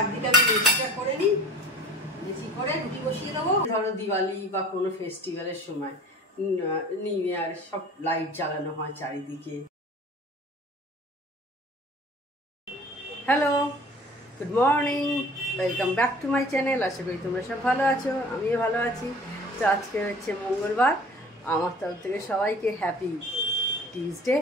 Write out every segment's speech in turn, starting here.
একদিকে আমি লেচিটা করে নিই, লেচি করে রুটি বসিয়ে দেবো। ধরো দিওয়ালি বা কোনো ফেস্টিভ্যালের সময়, নিউ ইয়ার, সব লাইট জ্বালানো হয় চারিদিকে। Hello, good morning, welcome back to my channel. আশা করি তোমরা সব ভালো আছো, আমিও ভালো আছি। তো আজকে হচ্ছে মঙ্গলবার, আমার তরফ থেকে সবাইকে হ্যাপি টিউসডে।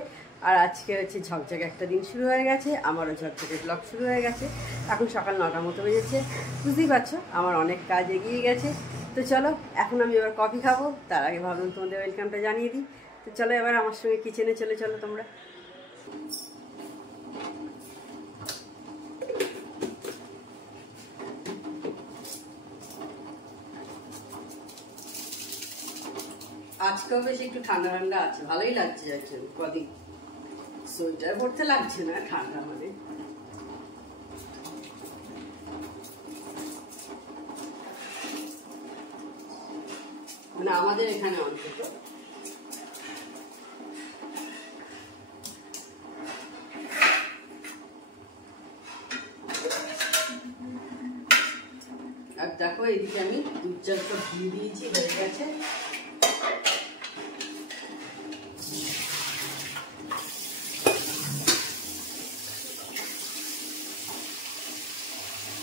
আর আজকে হচ্ছে ঝকঝকে একটা দিন শুরু হয়ে গেছে, আমারও ঝকঝকে ব্লগ শুরু হয়ে গেছে। এখন সকাল 9টার মতো বেজেছে, বুঝতেই পারছো আমার অনেক কাজ এগিয়ে গেছে। তো চলো, এখন আমি এবার কফি খাবো, তার আগে ভাবলাম তোমাদের ওয়েলকামটা জানিয়ে দিই। তো চলো এবার আমার সঙ্গে কিচেনে চলো তোমরা। আজকেও বেশ একটু ঠান্ডা ঠান্ডা আছে, ভালোই লাগছে যাচ্ছে। কদিন সোয়েটার পরতে লাগছে না, ঠান্ডা মানে আমাদের এখানে অন্তত। আর দেখো এদিকে আমি 2-4 কাপ ঘি দিয়েছি, হয়ে গেছে।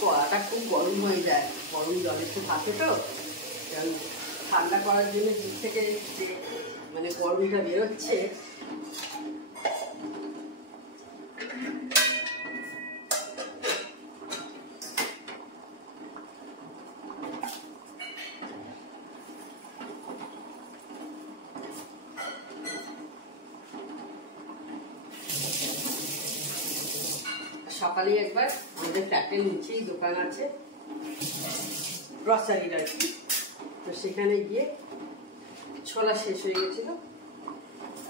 কড়াটা খুব গরম হয়ে যায়, গরম জল একটু থাকে তো, ঠান্ডা করার জন্য দিক থেকে যে মানে গরমটা বেরোচ্ছে, সকালে একবার আমাদের ফ্ল্যাটের নিচেই দোকান আছে গ্রসারির আর কি, তো সেখানে গিয়ে ছোলা শেষ হয়ে গেছিল।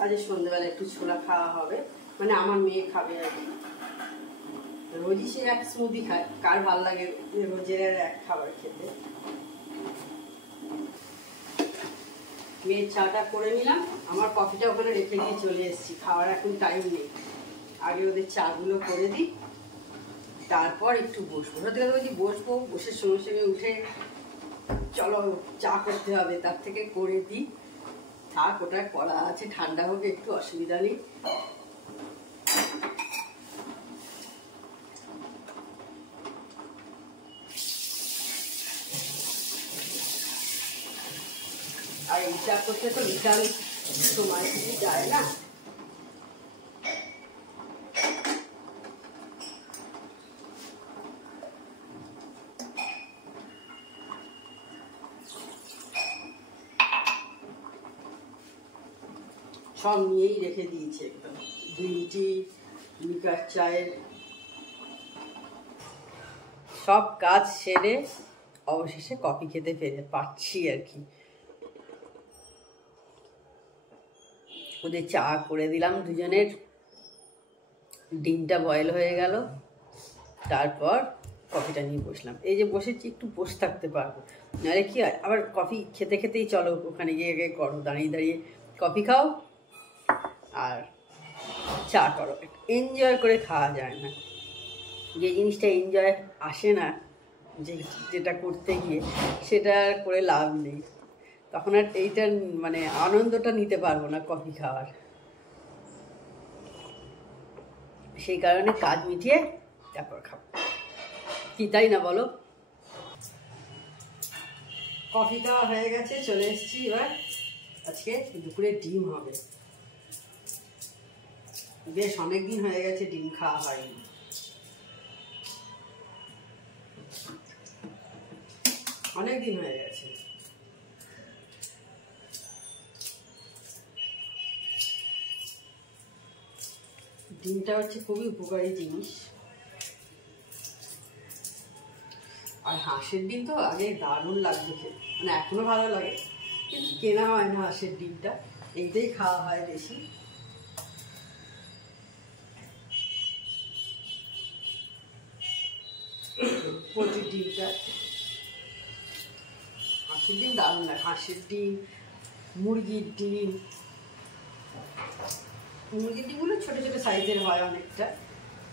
আজ সন্ধ্যেবেলা একটু ছোলা খাওয়া হবে, মানে আমার মেয়ে খাবে আর কি। রোজই সে এক স্মুদি খায়, কার ভাল লাগে রোজের এক খাবার খেতে। মেয়ের চাটা করে নিলাম, আমার কফিটা ওখানে রেখে দিয়ে চলে এসেছি, খাওয়ার এখন টাইম নেই। আগে ওদের চাগুলো করে দিই, তারপর একটু বসবো। সত্যি কথা বলছি, বসবো, বসে সঙ্গে সঙ্গে উঠে চলো চা করতে হবে, তার থেকে করে দিই। থাক, ওটা করা আছে, ঠান্ডা হবে, একটু অসুবিধা নেই। আর এই চা করতে তো বিশাল সময় কিছু যায় না। সব নিয়েই রেখে দিয়েছি, একদম গ্রিন টি, লিকার, চায়ের সব কাজ সেরে অবশেষে কফি খেতে ফেরে পাচ্ছি আর কি। ওদের চা করে দিলাম দুজনের, ডিমটা বয়েল হয়ে গেল, তারপর কফিটা নিয়ে বসলাম। এই যে বসেছি, একটু বসে থাকতে পারবো, নাহলে কি হয় আবার কফি খেতে খেতেই চলো ওখানে গিয়ে করো, দাঁড়িয়ে দাঁড়িয়ে কফি খাও আর চা করো, এনজয় করে খাওয়া যায় না। যে জিনিসটা এনজয় আসে না, যেটা করতে গিয়ে সেটা করে লাভ নেই, তখন আর এইটার মানে আনন্দটা নিতে পারবো না কফি খাওয়ার। সেই কারণে কাজ মিটিয়ে তারপর খাবো, কি তাই না বলো? কফি খাওয়া হয়ে গেছে, চলে এসেছি এবার। আজকে দুপুরে ডিম হবে, বেশ অনেকদিন হয়ে গেছে ডিম খাওয়া হয়নি। অনেকদিন হয়ে গেছে। ডিমটা হচ্ছে খুবই উপকারী জিনিস। আর হাঁসের ডিম তো আগে দারুণ লাগতো খেতে, মানে এখনো ভালো লাগে, কিন্তু কেনা হয় না হাঁসের ডিমটা, এইটাই খাওয়া হয় বেশি। পোলট্রির ডিমটা, হাঁসের ডিম দারুণ লাগে। হাঁসের ডিম, মুরগির ডিম, মুরগির ডিমগুলো ছোটো ছোটো সাইজের হয় অনেকটা,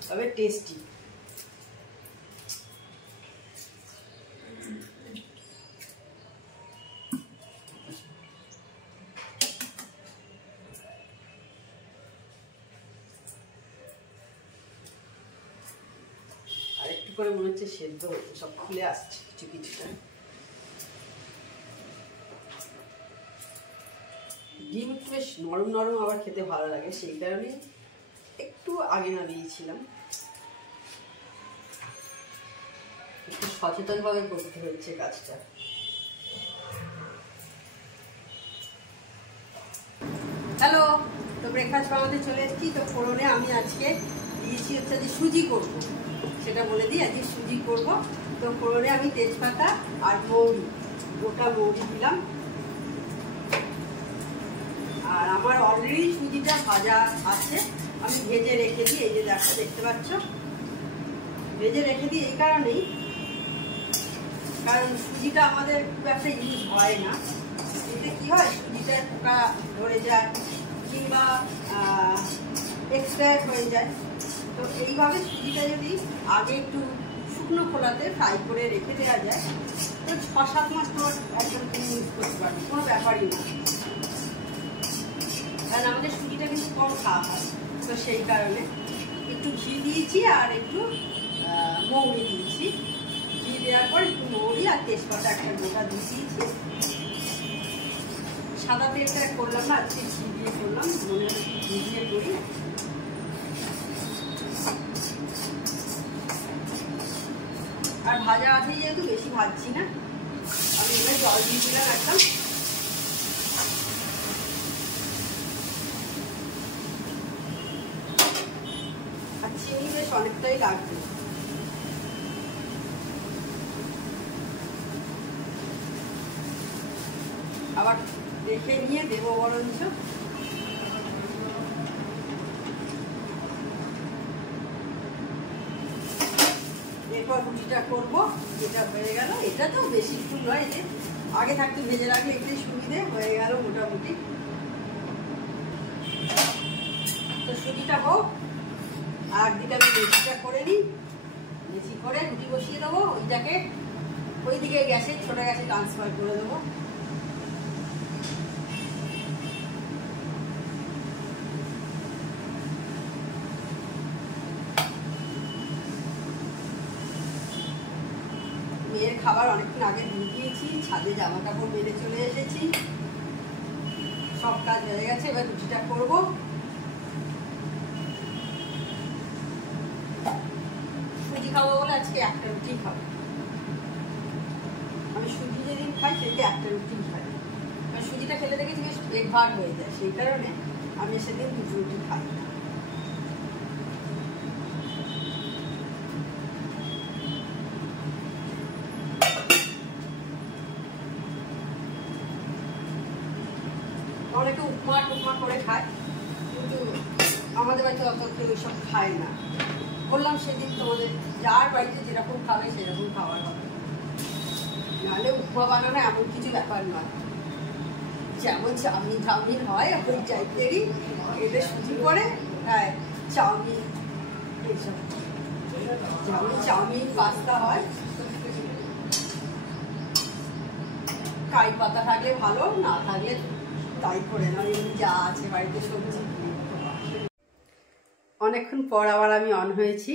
তবে টেস্টি। করে মনে হচ্ছে সেদ্ধ হচ্ছে, সব খুলে আসছে কিছু কিছুটা। ডিম একটু বেশ নরম নরম আবার খেতে ভালো লাগে, সেই কারণে একটু আগে নামিয়েছিলাম। একটু সচেতনভাবে করতে হচ্ছে কাজটা। হ্যালো, তো ব্রেকফাস্ট বানাতে চলে এসেছি। তো ফোড়নে আমি আজকে দিয়েছি হচ্ছে যে সুজি করব, সেটা বলে দিই। আজকে সুজি করব। তো ফোড়নে আমি তেজপাতা আর মৌরি, গোটা মৌরি দিলাম। আর আমার অলরেডি সুজিটা ভাজা আছে, আমি ভেজে রেখে দিই। এই যে দেখতে পাচ্ছ, ভেজে রেখে দিই এই কারণেই, কারণ সুজিটা আমাদের খুব একটা ইউজ হয় না। এতে কি হয়, সুজিটা পোকা ধরে যায় কিংবা এক্সট্রা হয়ে যায়। তো এইভাবে সুজিটা যদি আগে একটু শুকনো খোলাতে ফ্রাই করে রেখে দেওয়া যায়, তো 6-7 মাস তোমার একদম তুমি ইউজ করতে পারবে, কোনো ব্যাপারই না। কারণ আমাদের সুজিটা কিন্তু কম খাওয়া হয়, তো সেই কারণে একটু ঘি দিয়েছি আর একটু মৌরি দিয়েছি। ঘি দেওয়ার পর একটু মৌরি আর তেজপাতা একটা গোটা দিয়ে দিয়েছি। সাদা তেলটা করলাম না, আজকে ঘি দিয়ে করলাম, মনে হচ্ছে ঘি দিয়ে করি। আর ভাজা আছে যেহেতু বেশি ভাজছি না, আমি এবার জল দিয়ে দিলাম একদম। আর চিনি বেশ অনেকটাই লাগবে। আবার দেখে নিয়ে দেবো বরঞ্চ। এরপর রুটিটা করবো, যেটা হয়ে গেল। এটা তো বেশি ফুল নয়, যে আগে থাকতে ভেজে রাখলে একটু সুবিধে হয়ে গেল মোটামুটি। তো সুজিটা হোক, আর একদিকে আমি লেচিটা করে নিই। লেচি করে রুটি বসিয়ে দেবো, ওইটাকে ওইদিকে গ্যাসে, ছোটো গ্যাসে ট্রান্সফার করে দেবো। মেয়ের খাবার অনেকক্ষণ আগে দিয়ে দিয়েছি, ছাদে জামা কাপড় মেরে চলে এসেছি, সব কাজ হয়ে গেছে। এবার রুটিটা করবো। সুজি খাবো বলে আজকে একটা রুটি খাবো। আমি সুজি যেদিন খাই সেদিন একটা রুটি খাই, কারণ সুজিটা খেলে দেখেছি বেশ পেট ভার হয়ে যায়, সেই কারণে আমি সেদিন 2 রুটি খাই না। অনেকে উপমা টুকমা করে খায়, কিন্তু আমাদের বাড়িতে অত কেউ ওইসব খায় না। বললাম সেদিন তোমাদের যার বাড়িতে যেরকম খাবে সেরকম খাবার হবে, নাহলে উপমা বানানো এমন কিছু ব্যাপার নয়। যেমন চাউমিন টাউমিন হয় ওই টাইপেরই এদের সুজি করে, হ্যাঁ চাউমিন এইসব, যেমন চাউমিন পাস্তা হয়। কারি পাতা থাকলে ভালো, না থাকলে তাই করে না, এমনি যা আছে বাড়িতে সবজি। অনেকক্ষণ পর আবার আমি অন হয়েছি।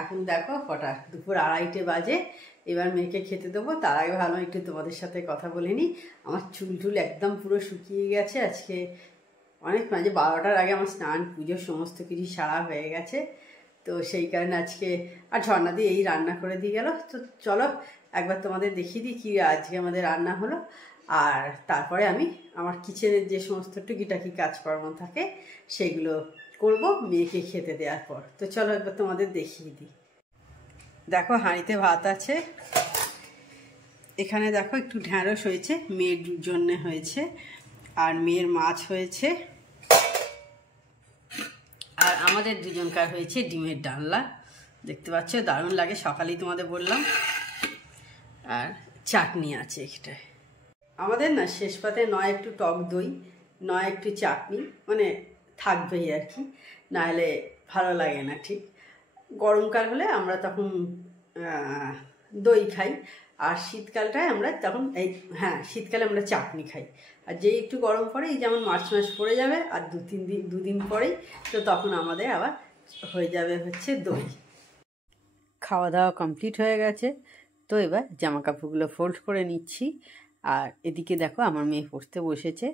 এখন দেখো কটা, দুপুর 2:30 বাজে। এবার মেয়েকে খেতে দেবো, তার আগে ভালো একটু তোমাদের সাথে কথা বলে নিই। আমার চুল টুল একদম পুরো শুকিয়ে গেছে। আজকে অনেক মাঝে 12টার আগে আমার স্নান পুজো সমস্ত কিছু সারা হয়ে গেছে। তো সেই কারণে আজকে আর ঝর্ণা দিয়ে এই রান্না করে দিয়ে গেল। তো চলো একবার তোমাদের দেখিয়ে দিই কী আজকে আমাদের রান্না হলো। আর তারপরে আমি আমার কিচেনের যে সমস্ত টুকিটাকি কাজকর্ম থাকে সেগুলো করব মেয়েকে খেতে দেওয়ার পর। তো চলো একবার তোমাদের দেখিয়ে দিই। দেখো হাঁড়িতে ভাত আছে, এখানে দেখো একটু ঢ্যাঁড়স হয়েছে, মেয়ের জন্যে হয়েছে, আর মেয়ের মাছ হয়েছে, আর আমাদের দুজনকার হয়েছে ডিমের ডালনা। দেখতে পাচ্ছ দারুণ লাগে, সকালেই তোমাদের বললাম। আর চাটনি আছে এখানে আমাদের, না শেষ পাতে নয় একটু টক দই, নয় একটু চাটনি, মানে থাকবেই আর কি, নাহলে ভালো লাগে না ঠিক। গরমকাল হলে আমরা তখন দই খাই, আর শীতকালটায় আমরা তখন এই শীতকালে আমরা চাটনি খাই। আর যেই একটু গরম পড়ে, এই যেমন মার্চ মাস পড়ে যাবে আর 2-3 দিন পরেই, তো তখন আমাদের আবার হয়ে যাবে হচ্ছে দই। খাওয়া দাওয়া কমপ্লিট হয়ে গেছে, তো এবার জামা কাপড়গুলো ফোল্ড করে নিচ্ছি। আর এদিকে দেখো আমার মেয়ে পড়তে বসেছে,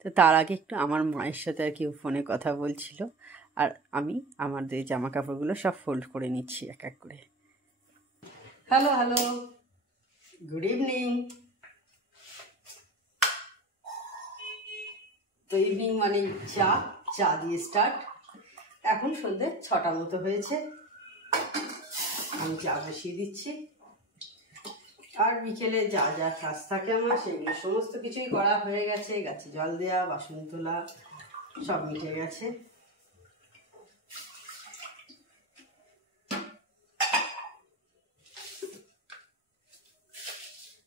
তো তার আগে একটু আমার মায়ের সাথে আর কি ফোনে কথা বলছিল, আর আমি আমাদের জামা কাপড়গুলো সব ফোল্ড করে নিচ্ছি এক এক করে। Hello hello, good evening. তো ইভিনিং মানে চা দিয়ে স্টার্ট। এখন সন্ধ্যে 6টা মতো হয়েছে, আমি চা বসিয়ে দিচ্ছি। আর বিকেলে যা যা কাজ থাকে আমার সেগুলো সমস্ত কিছুই করা হয়ে গেছে। গাছে জল দেওয়া, বাসন তোলা সব মিটে গেছে।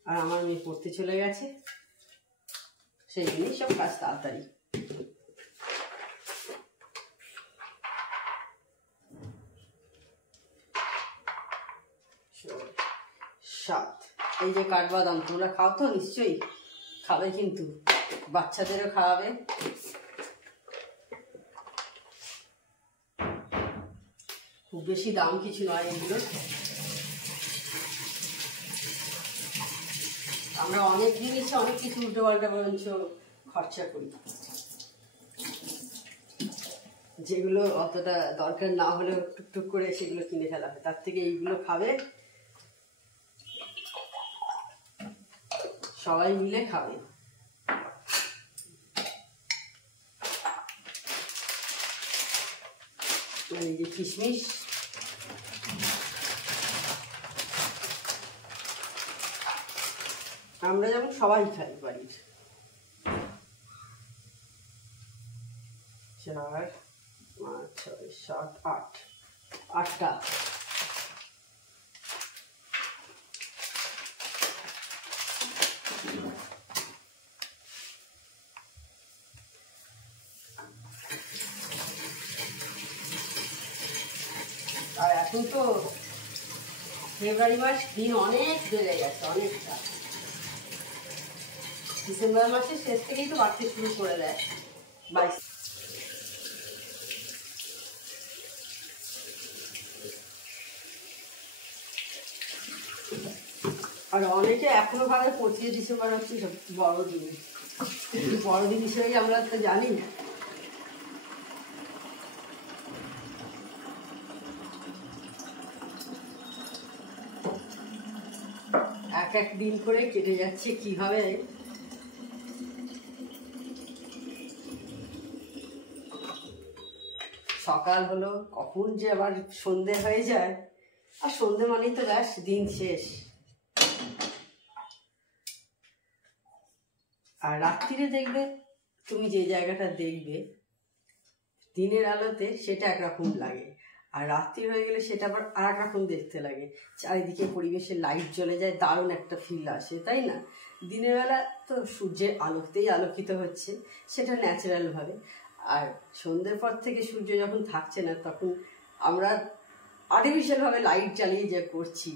আর আমার মেয়ে পড়তে চলে গেছে, সেই জন্যই সব কাজ তাড়াতাড়ি। সাত, এই যে কাঠবাদাম তোমরা খাও তো নিশ্চয়ই, খাবে কিন্তু বাচ্চাদেরও খাওয়াবে। খুব বেশি দাম কিছু নয় এগুলো, আমরা অনেক জিনিসে অনেক কিছু উল্টো পাল্টা বরঞ্চ খরচা করি, যেগুলো অতটা দরকার না হলেও টুকটুক করে সেগুলো কিনে ফেলা হয়। তার থেকে এইগুলো খাবে, সবাই মিলে খাবে। এই যে কিশমিশ, আমরা যেমন সবাই খাই বাড়ির। 4, 5, 6, 7, 8, 8টা। আর এখন তো ফেব্রুয়ারি মাস, দিন অনেক বেড়ে গেছে, অনেকটা। ডিসেম্বর মাসের শেষ থেকেই তো বাড়তে শুরু করে দেয়, 22। আর অনেকে এখনো ভাবে 25 ডিসেম্বর হচ্ছে বড়দিন, বড়দিন হিসেবেই আমরা তো জানি না। এক এক দিন করে কেটে যাচ্ছে কিভাবে। সকাল হলো, কখন যে আবার সন্ধে হয়ে যায়, আর সন্ধে মানেই তো ব্যাস দিন শেষ। আর রাত্রিরে দেখবে, তুমি যে জায়গাটা দেখবে দিনের আলোতে সেটা একরকম লাগে, আর রাত্রি হয়ে গেলে সেটা আবার আর এক রকম দেখতে লাগে। চারিদিকে পরিবেশে লাইট জ্বলে যায়, দারুণ একটা ফিল আসে, তাই না? দিনের বেলা তো সূর্যের আলোতেই আলোকিত হচ্ছে, সেটা ন্যাচারালভাবে। আর সন্ধ্যের পর থেকে সূর্য যখন থাকছে না, তখন আমরা আর্টিফিশিয়ালভাবে লাইট জ্বালিয়ে যে করছি,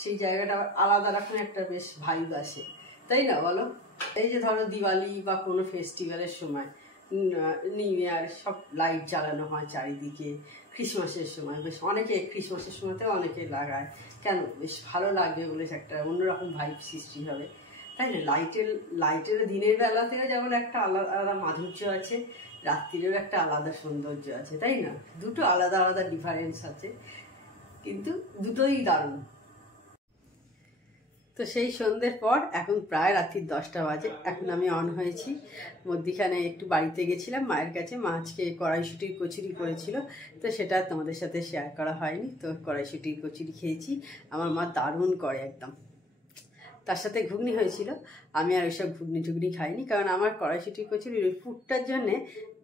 সেই জায়গাটা আলাদা রকম একটা বেশ ভাইব আসে, তাই না বলো? এই যে ধরো দিওয়ালি বা কোনো ফেস্টিভ্যালের সময়, নিউ ইয়ার, সব লাইট জ্বালানো হয় চারিদিকে। ক্রিসমাসের সময় বেশ অনেকে, ক্রিসমাসের সময়তেও অনেকে লাগায়, কেন? বেশ ভালো লাগবে বলে, একটা অন্যরকম ভাইব সৃষ্টি হবে, তাই না? লাইটের দিনের বেলাতেও যেমন একটা আলাদা মাধুর্য আছে, রাত্রিরেও একটা আলাদা সৌন্দর্য আছে, তাই না? দুটো আলাদা আলাদা ডিফারেন্স আছে, কিন্তু দুটোই দারুণ। তো সেই সন্ধ্যের পর এখন প্রায় রাত্রি 10টা বাজে, এখন আমি অন হয়েছি। মধ্যিখানে একটু বাড়িতে গেছিলাম মায়ের কাছে, মা আজকে কড়াইশুঁটির কচুরি করেছিল, তো সেটা তোমাদের সাথে শেয়ার করা হয়নি। তো কড়াইশুঁটির কচুরি খেয়েছি, আমার মা দারুণ করে একদম। তার সাথে ঘুগনি হয়েছিল, আমি আর ওইসব ঘুগনি টুগনি খাইনি, কারণ আমার কড়াইশুঁটির কচুরির ওই ফুটটার জন্যে,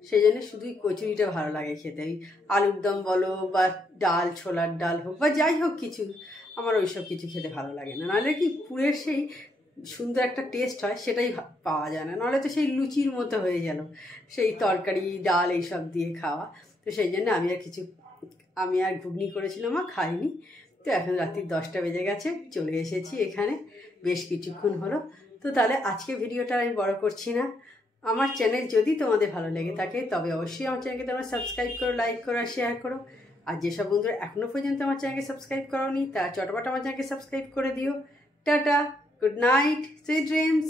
সেই জন্য শুধুই কচুরিটা ভালো লাগে খেতে। ওই আলুর দম বলো বা ডাল, ছোলার ডাল হোক বা যাই হোক কিছু, আমার ওইসব কিছু খেতে ভালো লাগে না। নাহলে কি পুরের সেই সুন্দর একটা টেস্ট হয়, সেটাই পাওয়া যায় না। নাহলে তো সেই লুচির মতো হয়ে গেল, সেই তরকারি ডাল এইসব দিয়ে খাওয়া। তো সেই জন্য আমি আর ঘুগনি করেছিলাম, মা খাইনি। তো এখন রাত্রি 10টা বেজে গেছে, চলে এসেছি এখানে, বেশ কিছুক্ষণ হলো। তো তাহলে আজকে ভিডিওটা আমি বড় করছি না। আমার চ্যানেল যদি তোমাদের ভালো লেগে থাকে, তবে অবশ্যই আমার চ্যানেলকে তোমরা সাবস্ক্রাইব করো, লাইক করো আর শেয়ার করো। আর যেসব বন্ধুরা এখনও পর্যন্ত আমার চ্যানেলকে সাবস্ক্রাইব করোনি তারা চটপট আমার চ্যানেলকে সাবস্ক্রাইব করে দিও। Tata, good night, sweet dreams.